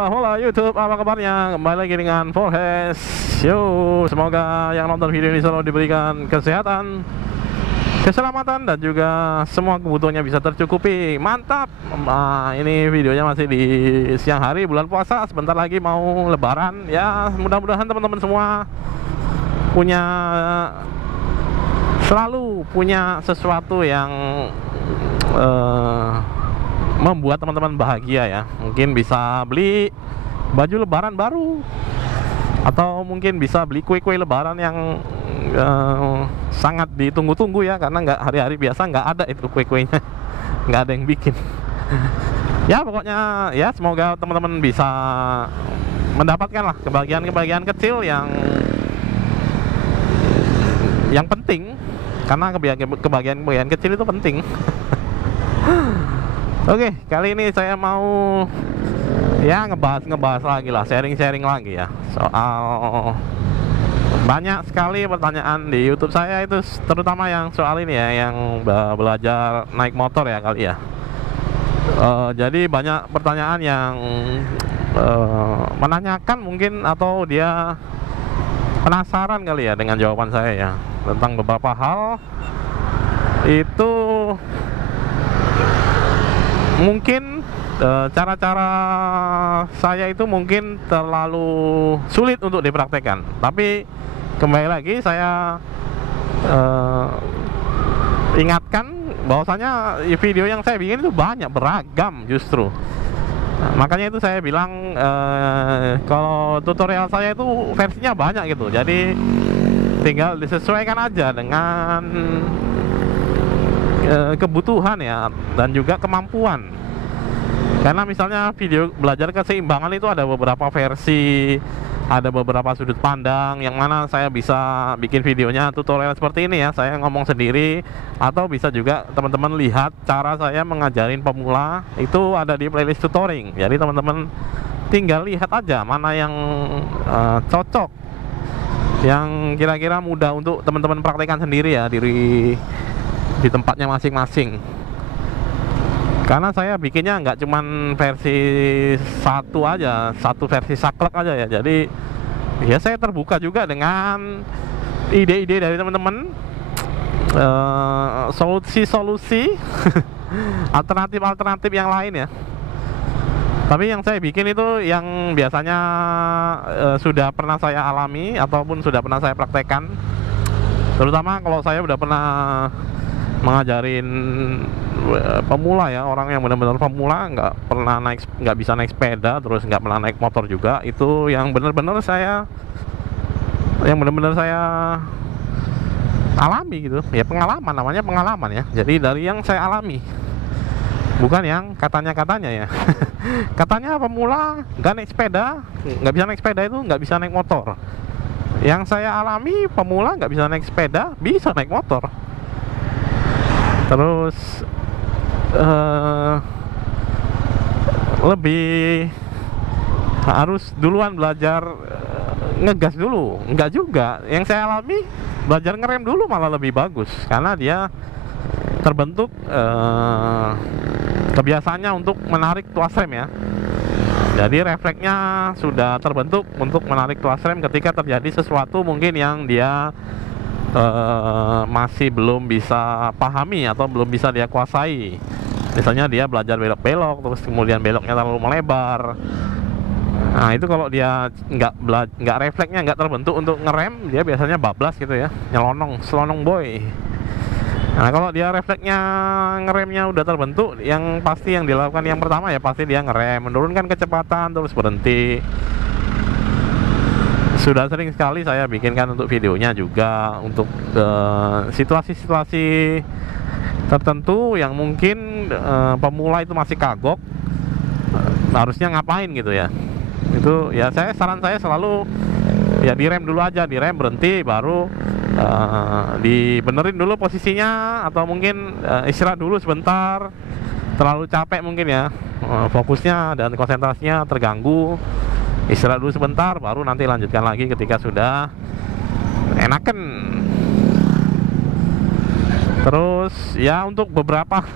Hola YouTube, apa kabarnya? Kembali lagi dengan Forhes. Yo, semoga yang nonton video ini selalu diberikan kesehatan, keselamatan, dan juga semua kebutuhannya bisa tercukupi. Mantap. Ini videonya masih di siang hari bulan puasa. Sebentar lagi mau lebaran. Ya, mudah-mudahan teman-teman semua selalu punya sesuatu yang membuat teman-teman bahagia ya. Mungkin bisa beli baju lebaran baru, atau mungkin bisa beli kue-kue lebaran yang sangat ditunggu-tunggu ya, karena nggak hari-hari biasa nggak ada itu kue-kuenya, nggak ada yang bikin. Ya pokoknya ya, semoga teman-teman bisa mendapatkan lah kebahagiaan-kebahagiaan kecil yang penting, karena kebahagiaan kecil itu penting. Oke, kali ini saya mau ya ngebahas lagi lah, sharing lagi ya, soal banyak sekali pertanyaan di YouTube saya itu, terutama yang soal ini ya, yang belajar naik motor ya kali ya. Jadi banyak pertanyaan yang menanyakan mungkin, atau dia penasaran kali ya dengan jawaban saya ya, tentang beberapa hal itu. Mungkin cara-cara saya itu mungkin terlalu sulit untuk dipraktekkan, tapi kembali lagi saya ingatkan bahwasanya video yang saya bikin itu banyak, beragam justru. Makanya itu saya bilang kalau tutorial saya itu versinya banyak gitu, jadi tinggal disesuaikan aja dengan kebutuhan ya, dan juga kemampuan. Karena misalnya video belajar keseimbangan itu ada beberapa versi, ada beberapa sudut pandang, yang mana saya bisa bikin videonya tutorial seperti ini ya, saya ngomong sendiri, atau bisa juga teman-teman lihat cara saya mengajarin pemula, itu ada di playlist tutoring. Jadi teman-teman tinggal lihat aja mana yang cocok, yang kira-kira mudah untuk teman-teman praktekkan sendiri ya, di tempatnya masing-masing. Karena saya bikinnya nggak cuman versi satu versi saklek aja ya. Jadi ya saya terbuka juga dengan ide-ide dari teman-teman, solusi-solusi alternatif yang lain ya. Tapi yang saya bikin itu yang biasanya sudah pernah saya alami ataupun sudah pernah saya praktekkan. Terutama kalau saya udah pernah mengajarin pemula ya, orang yang benar-benar pemula, nggak bisa naik sepeda, terus nggak pernah naik motor juga, itu yang benar-benar saya alami gitu ya, pengalaman, namanya pengalaman ya. Jadi dari yang saya alami, bukan yang katanya ya. Katanya pemula nggak naik sepeda, nggak bisa naik sepeda itu nggak bisa naik motor. Yang saya alami, pemula nggak bisa naik sepeda, bisa naik motor. Terus lebih harus duluan belajar ngegas dulu. Enggak juga, yang saya alami belajar ngerem dulu malah lebih bagus, karena dia terbentuk kebiasaannya untuk menarik tuas rem ya. Jadi refleksnya sudah terbentuk untuk menarik tuas rem ketika terjadi sesuatu mungkin yang dia masih belum bisa pahami atau belum bisa dia kuasai. Misalnya dia belajar belok-belok, terus kemudian beloknya terlalu melebar. Nah itu kalau dia nggak refleksnya nggak terbentuk untuk ngerem, dia biasanya bablas gitu ya, selonong boy. Nah kalau dia refleksnya ngeremnya udah terbentuk, yang pasti yang dilakukan yang pertama ya pasti dia ngerem, menurunkan kecepatan, terus berhenti. Sudah sering sekali saya bikinkan untuk videonya juga, untuk situasi-situasi tertentu yang mungkin pemula itu masih kagok, harusnya ngapain gitu ya. Itu ya, saran saya selalu ya direm dulu aja, direm, berhenti, baru dibenerin dulu posisinya, atau mungkin istirahat dulu sebentar, terlalu capek mungkin ya, fokusnya dan konsentrasinya terganggu. Istirahat dulu sebentar, baru nanti lanjutkan lagi ketika sudah enaken. Terus ya untuk beberapa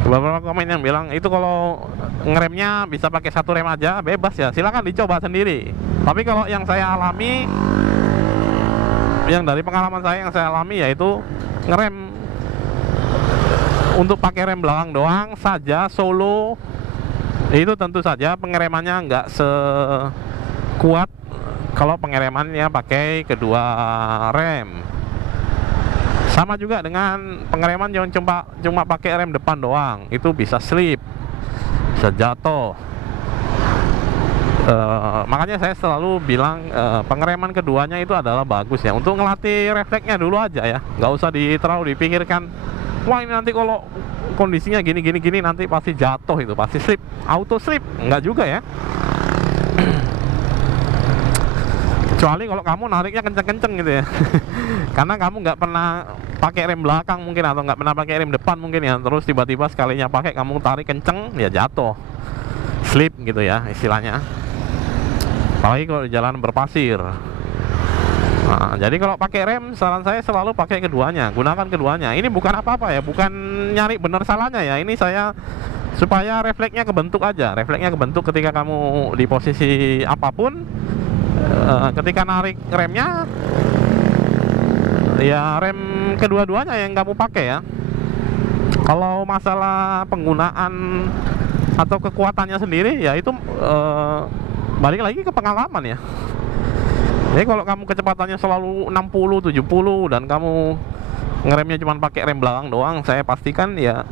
Beberapa komen yang bilang itu kalau ngeremnya bisa pakai satu rem aja, bebas ya, silakan dicoba sendiri. Tapi kalau yang saya alami, yang dari pengalaman saya yang saya alami yaitu ngerem untuk pakai rem belakang doang saja solo, itu tentu saja pengeremannya nggak sekuat kalau pengeremannya pakai kedua rem. Sama juga dengan pengereman yang cuma pakai rem depan doang, itu bisa slip, bisa jatuh. Makanya saya selalu bilang pengereman keduanya itu adalah bagus ya, untuk ngelatih refleksnya dulu aja ya, nggak usah terlalu dipikirkan. Wah ini nanti kalau kondisinya gini nanti pasti jatuh, itu pasti slip, auto slip, nggak juga ya. Kecuali kalau kamu nariknya kenceng-kenceng gitu ya. Karena kamu nggak pernah pakai rem belakang mungkin, atau nggak pernah pakai rem depan mungkin ya, terus tiba-tiba sekalinya pakai kamu tarik kenceng ya jatuh, slip gitu ya istilahnya. Apalagi kalau di jalan berpasir. Nah, jadi kalau pakai rem, saran saya selalu pakai keduanya, gunakan keduanya. Ini bukan apa-apa ya, bukan nyari benar salahnya ya. Ini saya supaya refleksnya kebentuk aja, refleksnya kebentuk ketika kamu di posisi apapun. Ketika narik remnya, ya rem kedua-duanya yang kamu pakai ya. Kalau masalah penggunaan atau kekuatannya sendiri ya itu balik lagi ke pengalaman ya. Jadi kalau kamu kecepatannya selalu 60, 70 dan kamu ngeremnya cuma pakai rem belakang doang, saya pastikan ya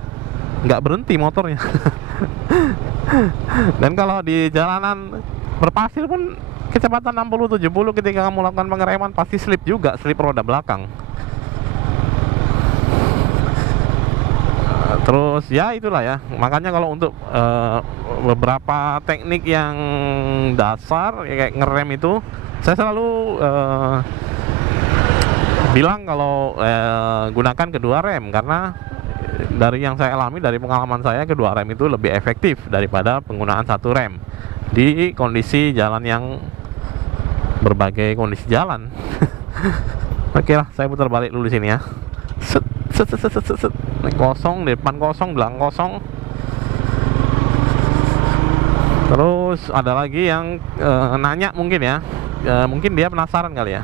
nggak berhenti motornya. Dan kalau di jalanan berpasir pun kecepatan 60, 70 ketika kamu lakukan pengereman pasti slip juga, slip roda belakang. Terus ya itulah ya, makanya kalau untuk beberapa teknik yang dasar ya, kayak ngerem itu saya selalu bilang kalau gunakan kedua rem, karena dari yang saya alami, dari pengalaman saya, kedua rem itu lebih efektif daripada penggunaan satu rem di kondisi jalan yang berbagai kondisi jalan. Oke lah, saya putar balik dulu di sini ya. Set. Kosong, depan kosong, belakang kosong. Terus ada lagi yang nanya mungkin ya, mungkin dia penasaran kali ya.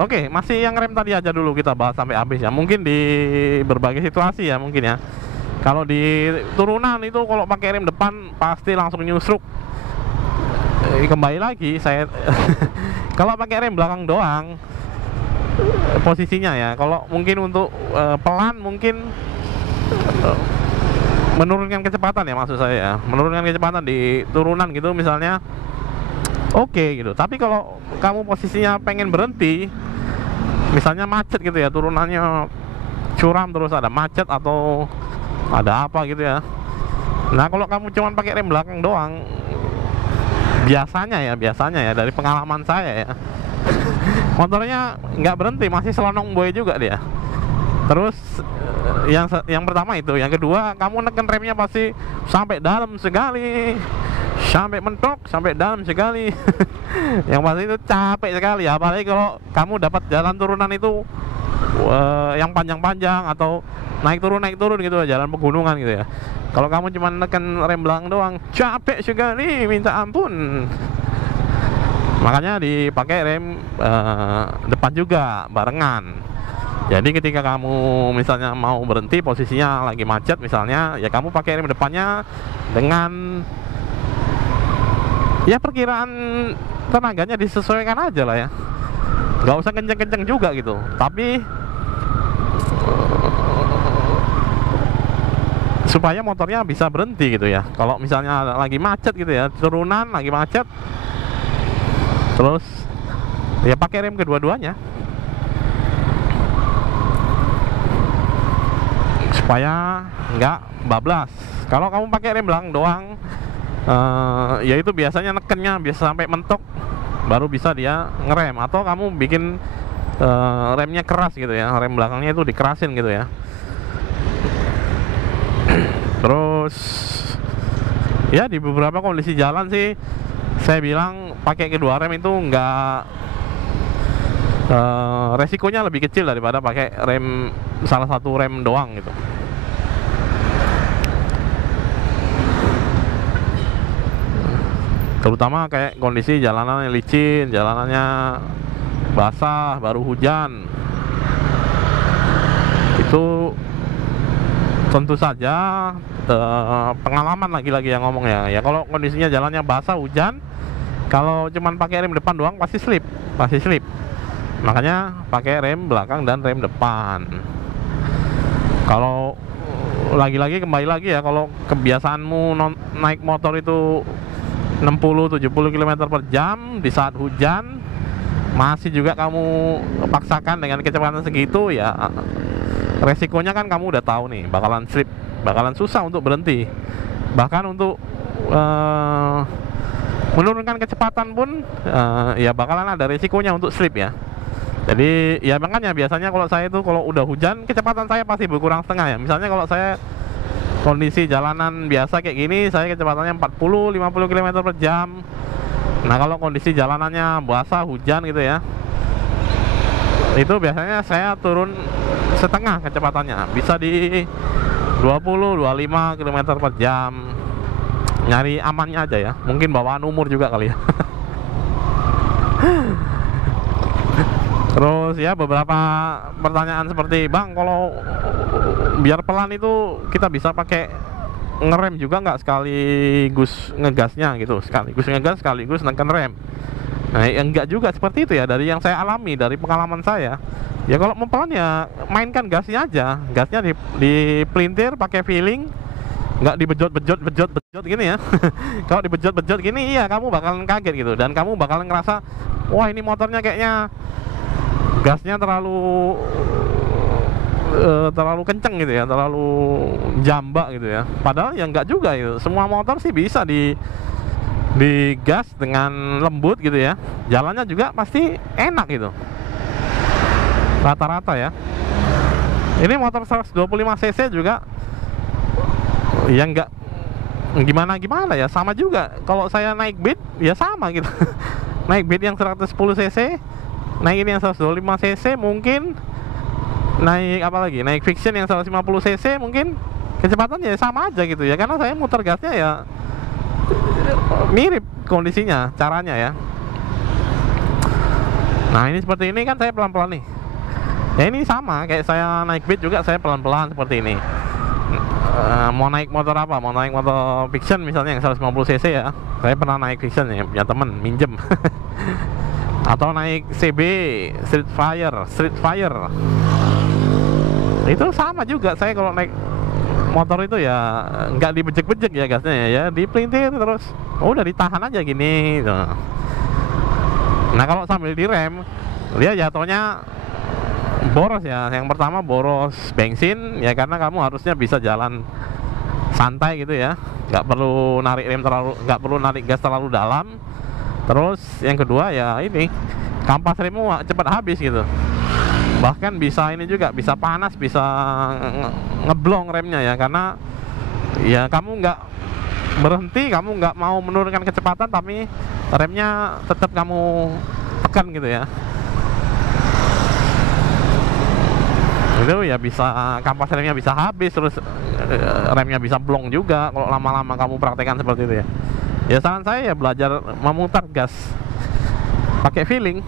Oke, masih yang rem tadi aja dulu kita bahas sampai habis ya. Mungkin di berbagai situasi ya mungkin ya. Kalau di turunan itu kalau pakai rem depan pasti langsung nyusruk. Kembali lagi saya kalau pakai rem belakang doang posisinya ya, kalau mungkin untuk pelan mungkin menurunkan kecepatan ya, maksud saya ya, menurunkan kecepatan di turunan gitu misalnya, oke gitu. Tapi kalau kamu posisinya pengen berhenti, misalnya macet gitu ya, turunannya curam terus ada macet atau ada apa gitu ya, nah kalau kamu cuman pakai rem belakang doang, biasanya ya dari pengalaman saya ya, motornya nggak berhenti, masih selonong boy juga dia. Terus yang pertama itu, yang kedua kamu neken remnya pasti sampai dalam sekali, sampai mentok, sampai dalam sekali. Yang pasti itu capek sekali, apalagi kalau kamu dapat jalan turunan itu yang panjang-panjang atau naik turun gitu, jalan pegunungan gitu ya. Kalau kamu cuma neken rem belakang doang, capek sekali, minta ampun. Makanya dipakai rem depan juga barengan. Jadi ketika kamu misalnya mau berhenti, posisinya lagi macet misalnya, ya kamu pakai rem depannya dengan ya perkiraan tenaganya disesuaikan aja lah ya. Nggak usah kenceng-kenceng juga gitu. Tapi supaya motornya bisa berhenti gitu ya. Kalau misalnya lagi macet gitu ya, turunan lagi macet, terus ya pakai rem kedua-duanya supaya nggak bablas. Kalau kamu pakai rem belakang doang, ya itu biasanya nekennya biasa sampai mentok, baru bisa dia ngerem. Atau kamu bikin remnya keras gitu ya, rem belakangnya itu dikerasin gitu ya. Terus ya di beberapa kondisi jalan sih saya bilang pakai kedua rem itu nggak, resikonya lebih kecil daripada pakai rem salah satu rem doang gitu. Terutama kayak kondisi jalanannya licin, jalanannya basah, baru hujan, itu tentu saja pengalaman lagi-lagi yang ngomong ya. Kalau kondisinya jalannya basah, hujan, kalau cuman pakai rem depan doang pasti slip. Makanya pakai rem belakang dan rem depan. Kalau lagi-lagi kembali lagi ya, kalau kebiasaanmu naik motor itu 60-70 km per jam, di saat hujan masih juga kamu paksakan dengan kecepatan segitu, ya resikonya kan kamu udah tahu nih, bakalan slip, bakalan susah untuk berhenti. Bahkan untuk menurunkan kecepatan pun ya bakalan ada resikonya untuk slip ya. Jadi ya makanya biasanya kalau saya itu kalau udah hujan, kecepatan saya pasti berkurang setengah ya. Misalnya kalau saya kondisi jalanan biasa kayak gini, saya kecepatannya 40-50 km per jam. Nah kalau kondisi jalanannya basah, hujan gitu ya, itu biasanya saya turun setengah kecepatannya, bisa di 20-25 km per jam. Nyari amannya aja ya, mungkin bawaan umur juga kali ya. Terus ya beberapa pertanyaan seperti, Bang, kalau biar pelan itu kita bisa pakai ngerem juga nggak sekaligus ngegasnya gitu, sekaligus ngegas sekaligus neken rem? Nah enggak juga seperti itu ya, dari yang saya alami, dari pengalaman saya. Ya kalau mau pelan ya mainkan gasnya aja, gasnya di pelintir pakai feeling, nggak dibejot gini ya. Kalau dibejot gini, iya kamu bakalan kaget gitu, dan kamu bakalan ngerasa, wah ini motornya kayaknya gasnya terlalu kenceng gitu ya, terlalu jambak gitu ya. Padahal ya enggak juga gitu. Semua motor sih bisa di gas dengan lembut gitu ya. Jalannya juga pasti enak gitu. Rata-rata ya. Ini motor 125 cc juga ya enggak gimana ya, sama juga. Kalau saya naik Beat ya sama gitu. Naik Beat yang 110 cc, naik ini yang 125 cc mungkin, naik apa lagi, naik Fiction yang 150 cc mungkin kecepatannya sama aja gitu ya, karena saya muter gasnya ya mirip kondisinya, caranya ya. Nah ini seperti ini kan saya pelan-pelan nih ya, ini sama kayak saya naik Beat juga, saya pelan-pelan seperti ini. Mau naik motor apa, mau naik motor Fiction misalnya yang 150 cc ya, saya pernah naik Fiction ya, punya temen minjem. Atau naik CB, Street Fire itu sama juga. Saya kalau naik motor itu ya nggak dibejek-bejek ya gasnya ya, dipelintir terus, udah ditahan aja gini gitu. Nah kalau sambil direm, dia jatuhnya boros ya. Yang pertama boros bensin ya, karena kamu harusnya bisa jalan santai gitu ya, nggak perlu narik rem terlalu, nggak perlu narik gas terlalu dalam. Terus yang kedua ya ini, kampas remmu cepat habis gitu. Bahkan bisa ini juga, bisa panas, bisa ngeblong remnya ya, karena ya kamu nggak berhenti, kamu nggak mau menurunkan kecepatan, tapi remnya tetap kamu tekan gitu ya. Itu ya bisa, kampas remnya bisa habis, terus remnya bisa blong juga kalau lama-lama kamu praktekkan seperti itu ya. Ya saran saya ya belajar memutar gas pakai feeling.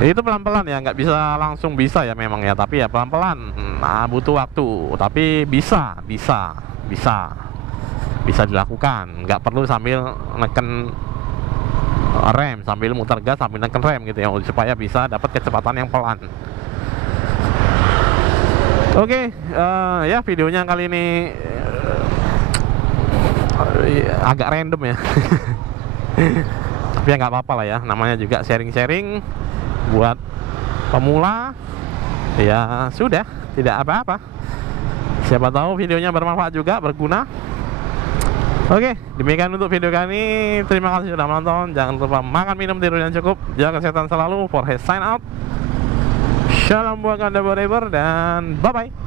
Itu pelan-pelan ya, nggak bisa langsung bisa ya memang ya, tapi ya pelan-pelan. Nah, butuh waktu, tapi bisa dilakukan. Nggak perlu sambil neken rem, sambil muter gas, sambil neken rem gitu ya, supaya bisa dapat kecepatan yang pelan. Oke, ya videonya kali ini agak random ya. Tapi ya nggak apa-apa lah ya, namanya juga sharing-sharing buat pemula. Ya sudah, tidak apa-apa. Siapa tahu videonya bermanfaat juga, berguna. Oke, demikian untuk video kali ini. Terima kasih sudah menonton. Jangan lupa makan, minum, tidur yang cukup, jaga kesehatan selalu. For sign out. Shalom buat Anda forever, dan bye-bye.